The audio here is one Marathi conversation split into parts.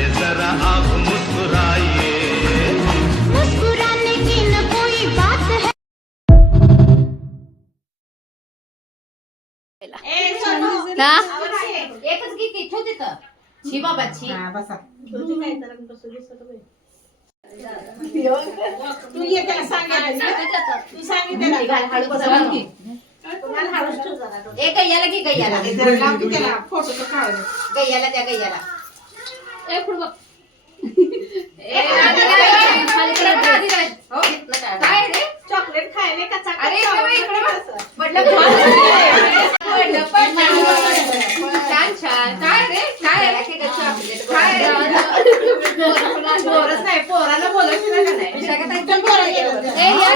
पहले जरा आप मुस्कुराइए, मुस्कुराने की न कोई बात है। ना एकच की की ठेव तिथं छी बाबा छी बसा तू ये त्याला सांगितलं हळू बसा ए गैयाला की गैयाला त्याला फोटो तर काढ गैयाला त्या गैयाला ए पुढ बघ काय रे चॉकलेट खायले का अरे इकडे म्हटलं छान छान काय रे काय काय पोरच नाही पोराला बोलायचं नाही ए या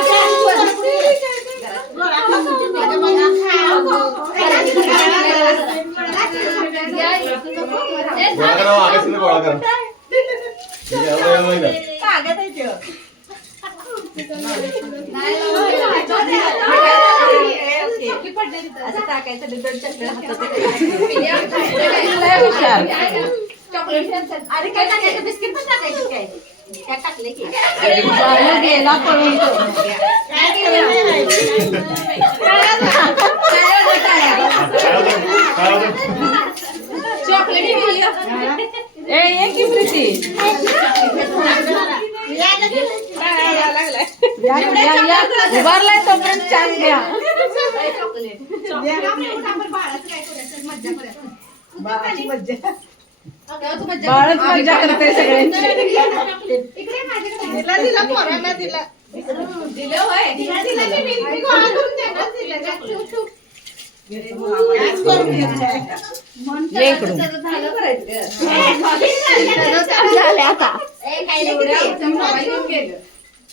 कागद आहे त्यो. असं टाकायचं डिझल्ट चॉकलेट अरे काय टाकायचं बिस्किट पण टाकायचं काय काय टाकले की गेला पळून तो. चॉकलेट ए ये की प्रीती उभारलाय तोपर्यंत चान्स घ्या बाळच मज्जा करते सगळ्यांची दिला पोरांना दिला दिलं होय ये इकडून झाले आता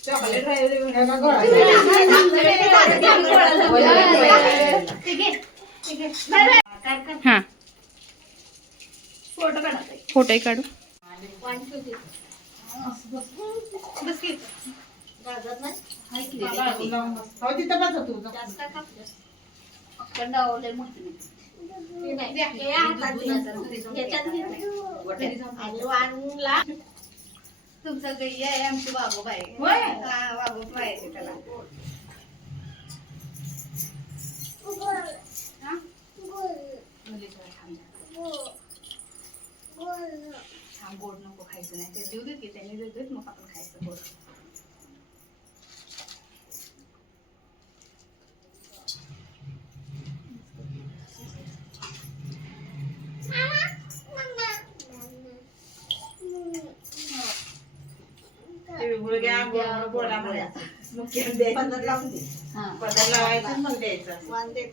चॉकलेट हा फोटो काढा फोटो काढू हो तिथं बसा तू तुमचं गैया आहे आमची वाघोबा आहे वाघोबा आहे त्याला गोड नको खायचं नाही ते देऊ देत की त्यांनी देऊ देत मग आपण खायचं गोड पद्धत लावून दे वाण दे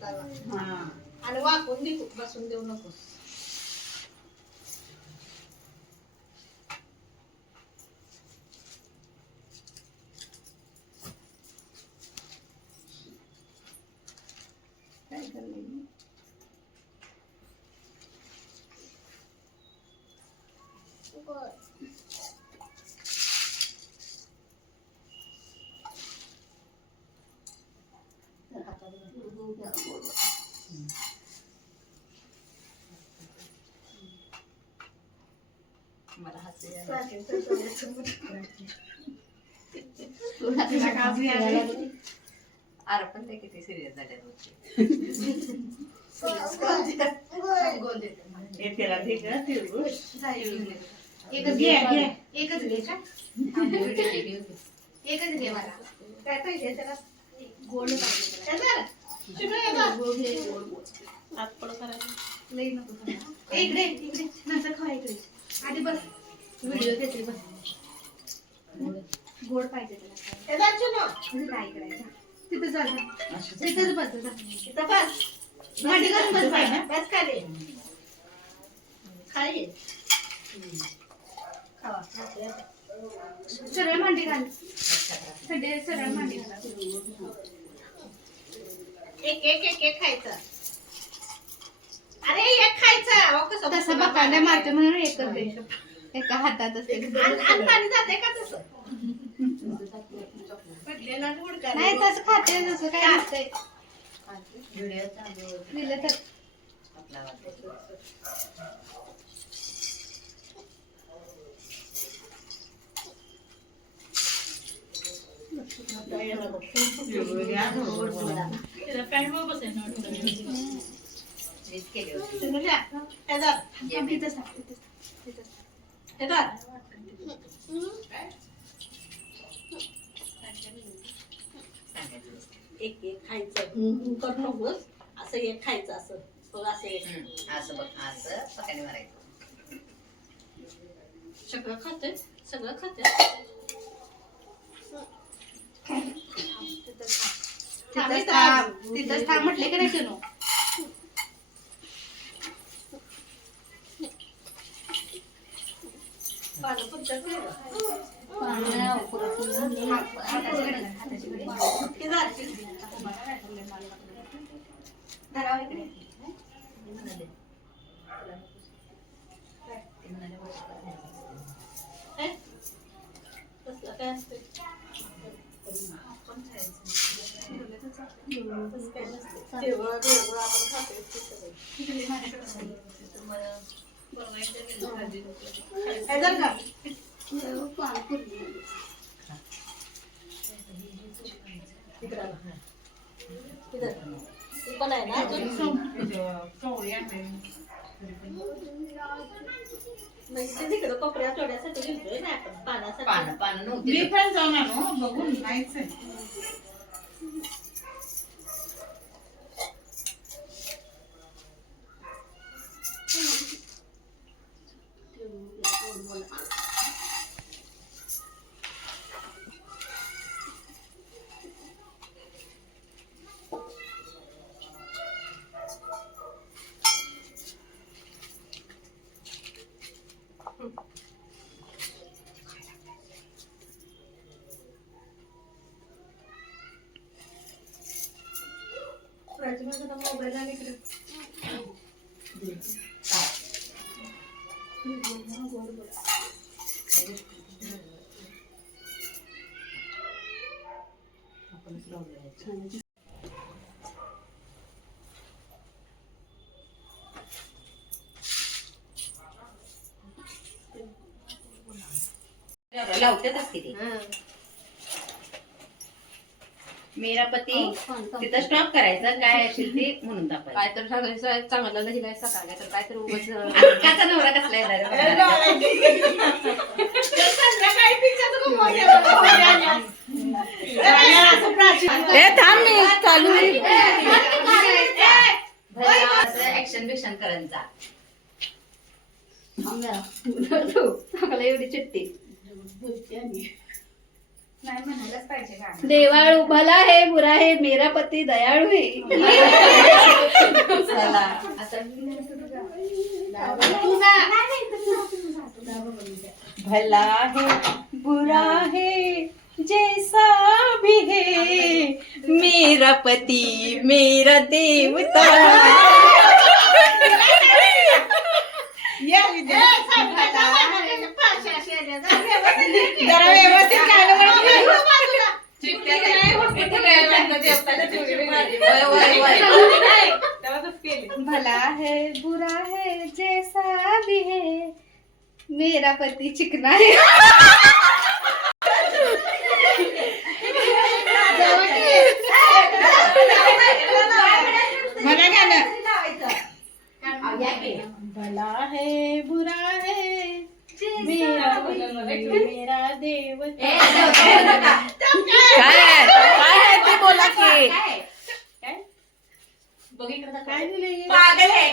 आणि वाकून दे बसून देऊ नको मला हसू अरे पण ते किती सिरियस झाले एकच घे एकच घे का एकच घे मला काय पाहिजे त्याला गोड पाहिजे लई नको इकडे इकडे नंतर खा इकडे आधी बस व्हिडिओ घेते बस गोड पाहिजे त्याला काय करायचं तिथं जा तिथंच बस जा तिथं बस भांडी घालून बस पाहिजे बस खाली खाली खावा सरळ मांडी घाल सरळ मांडी घाला एक एक एक एक खायचं अरे एक खायचं तसं बकांड्या मारते म्हणून एकच दे एका हातात असते पाणी जाते का तसं नाही तसं खाते जसं काय असतंय दिलं तर एक एक खायचं करू नकोस असं एक खायचं असं बघ असं एक असं बघ असं पकाने मारायचं सगळं खाते सगळं खाते तिथंच थांब म्हटले की नाही शिनू पानं पुरतात नाही का? ते झालं. धरावं इकडे. काय? कसलं काय असतं? तसं काय नसतं. देवळं देवळं आपण खातोय ते सगळं. काय झालं का? इकडं आला. हा. इकडं. हे पण आहे ना अजून? म्हणजे तिकडं कोपऱ्या तोड्यासाठी घेतोय ना आपण पानासाठी पानं नव्हती मी पण जाऊन आलो बघून नाहीच आहे. मोबाईल आणि इकडे लावतेच किती मेरा पती तिथं स्टॉप करायचा काय असेल ते म्हणून दाखवायचं काय तर सांगायचं चांगलं नाही काय सकाळ तर काय तर उगाच अक्काचा नवरा कसला येणार थांब मी चालू ऍक्शन बिक्शन करायचा चांगला एवढी चिट्टी नाही म्हणायलाच पाहिजे का देवाळू भला है बुरा है मेरा पति दयाळू है चला आता भला है बुरा है जैसा भी है मेरा पति मेरा देवता जरा व्यवस्थित भला है बुरा है जैसा भी है मेरा पति चिकना है मला गाणं भला है बुरा है मेरा देवता काय आहे ते बोला की काय दिले पागल है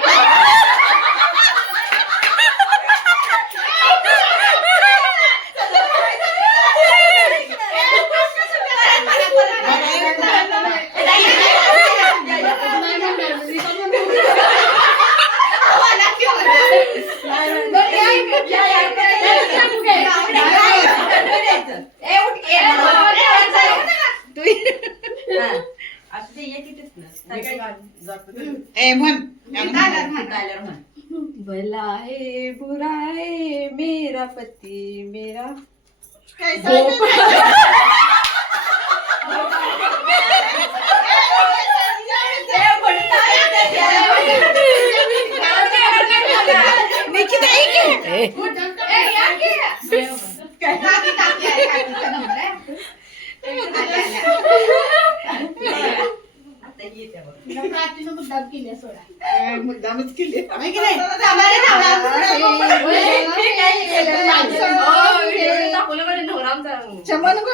भला है बुरा है मेरा पति मेरा आहे की नाही? थांबा रे, थांबा. दाखवलं पाहिजे नवरा आमचा. शंभर नको.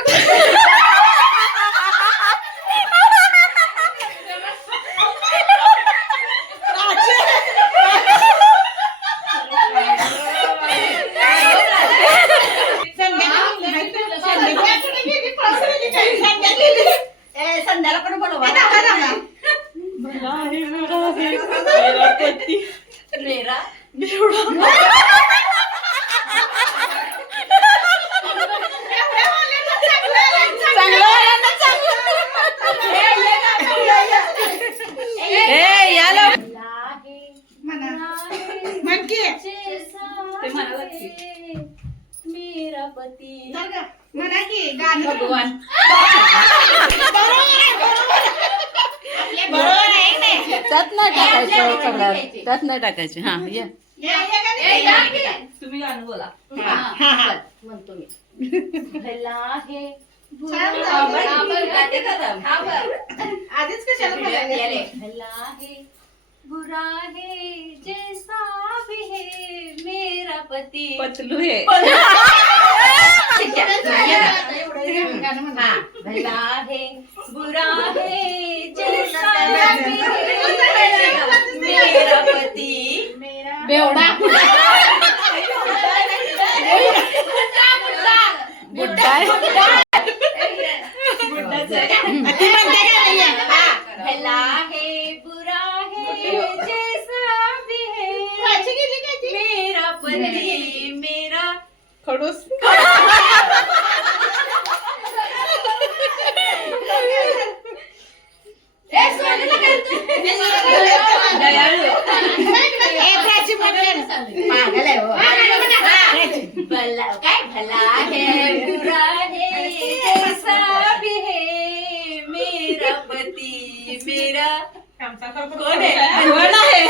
संध्याला पण बोलवा. मेरा म्हण की. मेरा पती म्हणा की गाणं. भगवान बरोबर आहे की नाही? त्यात नाही टाकायचं सगळ्यात त्यात नाही टाकायचे हा ये या का नाही? तुम्ही गाणं बोला. म्हणतो मी. भला है छान झालं. आधीच कशाला बोलायला? भला है बुरा है जैसा भी है मेरा पति. पतलू हे हाँ, भला है बुरा है जैसा भी है मेरा पति. बेवडा बुड्ढा भला है बुरा है जैसा भी है मेरा पति मेरा खडूस. भला है बुरा है जैसा भी है मेरा पति मेरा कौन है? दीवाना है.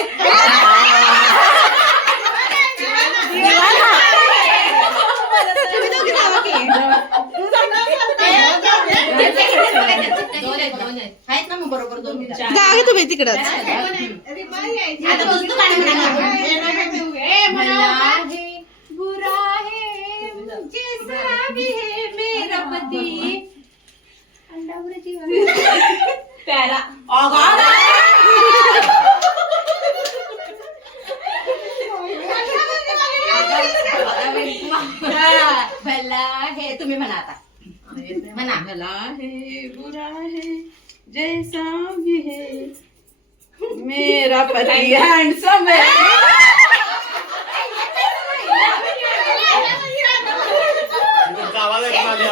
आहेत ना मग बरोबर दोन जागे तुम्ही तिकडच भला है बुरा है जैसा भी है मेरा पति. प्यारा भला है. तुम्ही म्हणा आता. म्हणा. भला है बुरा है जैसा भी है मेरा पति हैंडसम है गावाला एक मागे.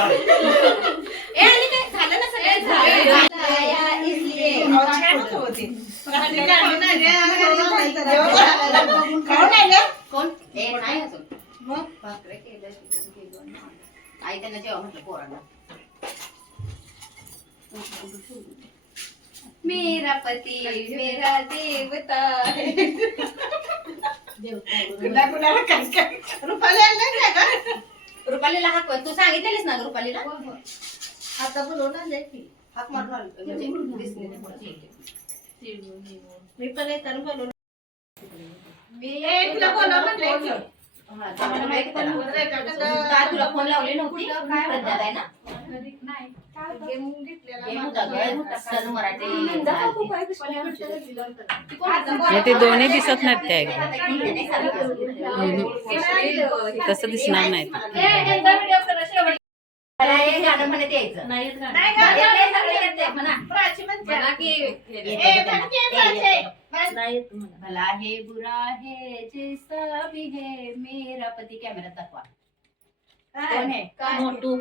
ए आणि काय झालं ना सगळं झालं इसलिए कोण ए नाही अजून मग भाकरे केलं चिकन केलं आई त्यांना जेव्हा म्हटलं पोरांना. मेरा पति मेरा देवता है. रुपालीला हाक तू सांगितलेलीस ना रुपालीला. आता बोलवणार नाही ती. हाक मारून आली दिसली नाही कोणाची. मी पण येताना बोलवलं. तुला बोलव म्हणलंय की. हा, तर मला माहिती आहे ना. तुला फोन लावली नव्हती प्रज्ञा ताई ना. गेम होता गं, सन मराठी ते दोन्ही दिसत नाहीत काय तसं दिसणार नाही मला हे गाणं म्हणत यायचं. नाही येत गाणं. सगळे येते म्हणा. म्हणा की नाही येत म्हणा. भला है बुरा है जैसा भी है मेरा पति. कॅमेरा दाखवा. कोण आहे मोटू.